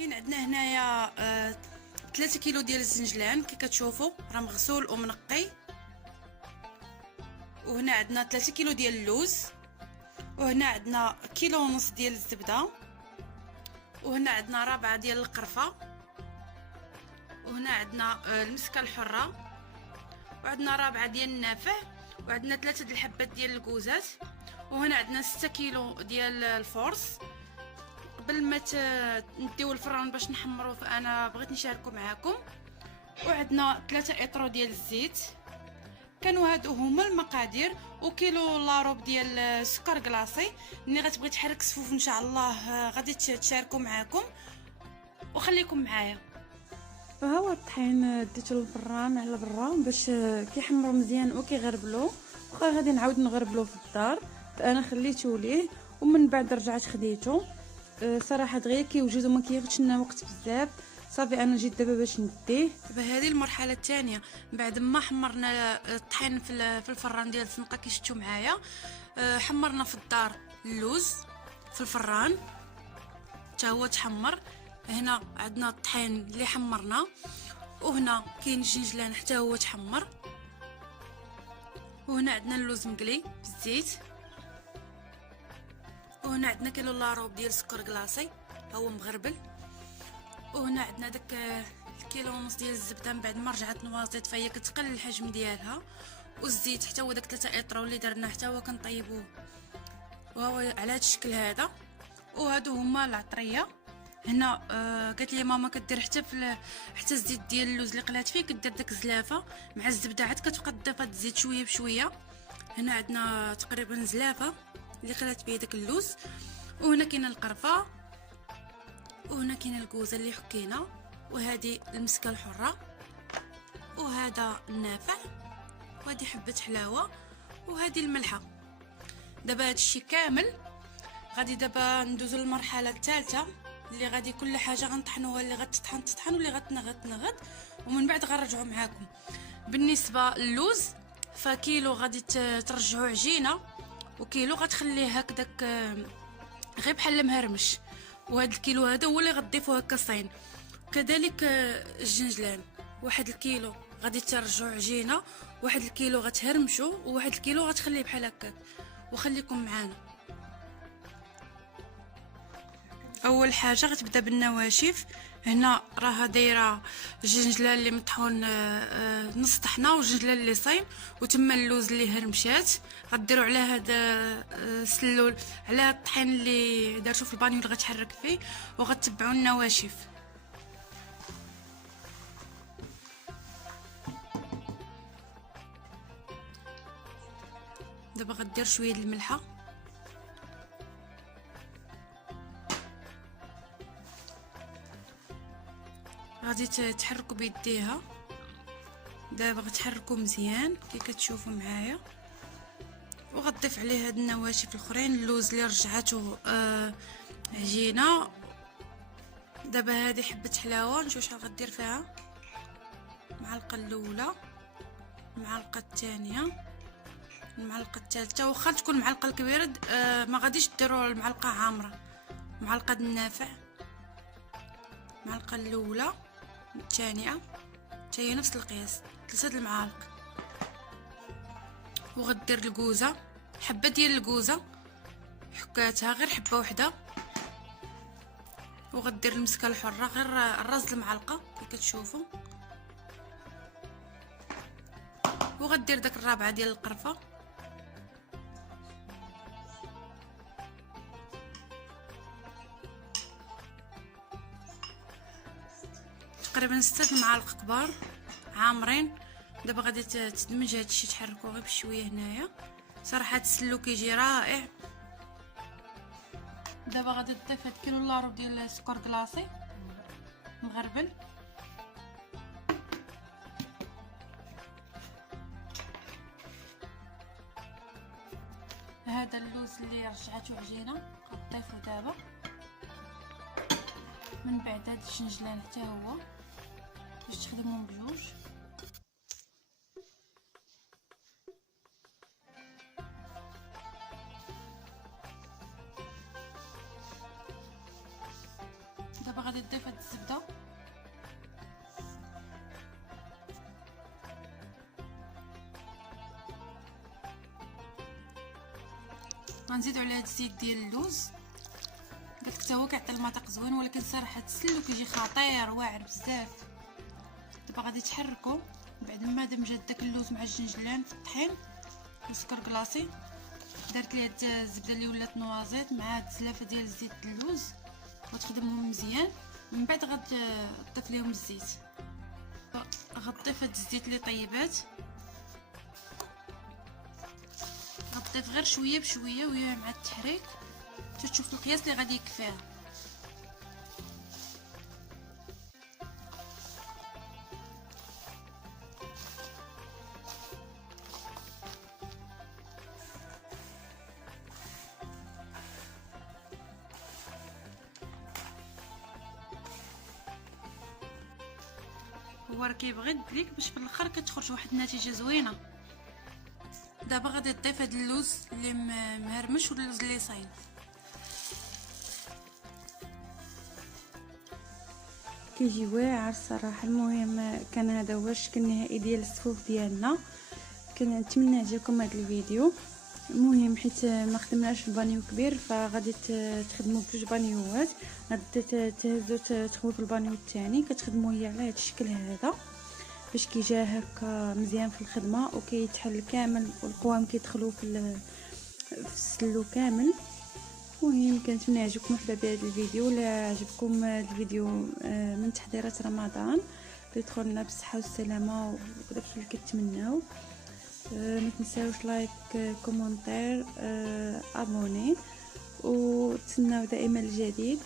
كاين عندنا هنايا 3 كيلو ديال الزنجلان كي كتشوفوا راه مغسول ومنقي. وهنا عندنا 3 كيلو ديال اللوز، وهنا عندنا كيلو ونص ديال الزبده، وهنا عندنا ربعه ديال القرفه، وهنا عندنا المسكه الحره، وعندنا ربعه ديال النافع، وعندنا 3 د الحبات ديال الكوزات، وهنا عندنا 6 كيلو ديال الفورص. قبل ما نديو الفران باش نحمرو فانا بغيت نشاركو معاكم. وعندنا 3 اطرو ديال الزيت. كانوا هادو هما المقادير، وكيلو لاروب ديال السكر كلاصي. ملي غتبغي تحرك سفوف ان شاء الله غادي تشاركوا معاكم، وخليكم معايا. ها هو الطحين ديتو للفران على برا باش كيحمر مزيان وكيغربلو. وخا غادي نعاود نغربلو في الدار، فانا خليته ليه ومن بعد رجعت خديته. صراحه دغيا كيوجد وما كياخذش لنا وقت بزاف. صافي انا جيت دابا باش نديه. دابا هذه المرحله الثانيه بعد ما حمرنا الطحين في الفران ديال الزنقه كي شفتوا معايا. حمرنا في الدار اللوز في الفران حتى هو تحمر. هنا عندنا الطحين اللي حمرنا، وهنا كاين الجنجلان حتى هو تحمر، وهنا عندنا اللوز مقلي بالزيت، وهنا عندنا كيلو لاروب ديال السكر كلاصي هو مغربل، وهنا عندنا داك الكيلو ونص ديال الزبده من بعد ما رجعت نواصيت فهي كتقلل الحجم ديالها، والزيت حتى هو داك 3 اطرو اللي درنا حتى هو كنطيبوه وهو على هذا الشكل هذا. وهادو هما العطريه. هنا قالت لي ماما كدير حتى الزيت ديال اللوز اللي قلات فيه كدير داك الزلافه مع الزبده عاد كتبقى تضيف هاد الزيت شويه بشويه. هنا عندنا تقريبا زلافه اللي قلات فيه داك اللوز، وهنا كاينه القرفه، وهنا كاينه الكوزه اللي حكينا، وهذه المسكه الحره، وهذا النافع، وهذه حبه حلاوه، وهذه الملحه. دابا هادشي كامل غادي دابا ندوزو للمرحله الثالثه اللي غادي كل حاجه غنطحنوها، اللي غتطحن واللي غتنغد، ومن بعد غنرجعوا معاكم. بالنسبه للوز فكيلو غادي ترجعوا عجينه، وكيلو غتخليه هكذاك غير بحال مهرمش، وهذا الكيلو هذا هو اللي غتضيفوه هكا صين. كذلك الجنجلان 1 الكيلو غادي ترجعوا عجينه، 1 الكيلو غتهرمشوا، و1 الكيلو غتخليه بحال هكاك. وخليكم معانا. اول حاجه غتبدا بالنواشف. هنا راها دايره الجنجلان اللي مطحون نص طحنه، والجنجلان اللي صايم، وتما اللوز اللي هرمشات. غديروا على هذا السلول على الطحين اللي دارتو في البانيو اللي غتحرك فيه، وغتبعوا النواشف. دابا غدير شويه د الملحه، غادي تحركوا بيديها. دابا غتحركوا مزيان كي كتشوفوا معايا، وغتضيف عليه هاد النواشف الاخرين، اللوز اللي رجعته عجينه. دابا هذه حبه حلاوه، نشوف شحال غدير فيها. المعلقه الاولى، المعلقه الثانيه، المعلقه الثالثه. واخا تكون المعلقه الكبيره ما غاديش ديروا المعلقه عامره. معلقه النافع، المعلقه الاولى، الثانيه حتى هي نفس القياس، 3 المعالق. وغدير الكوزه، حبه ديال الكوزه حكاتها غير حبه وحده. وغدير المسكه الحره غير الراس المعلقه كي كتشوفوا. وغدير داك الرابعه ديال القرفه. تقريبا 6 المعالق كبار عامرين. دابا غادي تدمج هادشي، تحركو غير بشويه هنايا. صراحه السلو كيجي رائع. دابا غادي تضيف هاد كيلو لاروب ديال السكر كلاصي مغربل، هذا اللوز اللي رجعته عجينه غتضيفو دابا. من بعد هاد الجنجلان حتى هو باش تخدمهم بجوج. دابا غادي نضيف هاد الزبده، غنزيدو على هاد الزيت ديال اللوز. قلت لك حتى هو كيعطي المذاق زوين، ولكن صراحه تسلو كيجي خطير واعر بزاف. دابا غادي تحركو بعد ما دمجت داك اللوز مع الجنجلان في الطحين والسكر كلاصي. درت ليه هاد الزبده اللي ولات نوازيط مع هاد الزلافه ديال زيت اللوز، وتخدمهم مزيان. من بعد غتضيف ليهم الزيت، غتضيف هاد الزيت اللي طيبات، غتضيف غير شويه بشويه وهي مع التحريك تشوف القياس اللي غادي يكفيها. هو راه كيبغي يدليك باش في الاخر كتخرج واحد النتيجه زوينه. دابا غادي تضيف هاد اللوز اللي مهرمش واللوز اللي صايب. كيجي واعر الصراحه. المهم كان هذا هو الشكل النهائي ديال السفوف ديالنا. كنتمنى يعجبكم هذا الفيديو. المهم حيت ما خدمناش البانيو كبير فغادي تخدموا بجوج بانيوات، غادي تهزوا تخويو في البانيو الثاني كتخدموا هي على هذا الشكل هذا باش كيجا هكا مزيان في الخدمه وكيتحل كامل والقوام كيدخلوا في السلو كامل. المهم كنتمنى يعجبكم حدا بهذا الفيديو. ولا عجبكم الفيديو من تحضيرات رمضان يدخلنا بالصحه والسلامه وداكشي اللي كتمناو. ما تنساوش لايك كومونتير ابوني وتسناو دائما الجديد.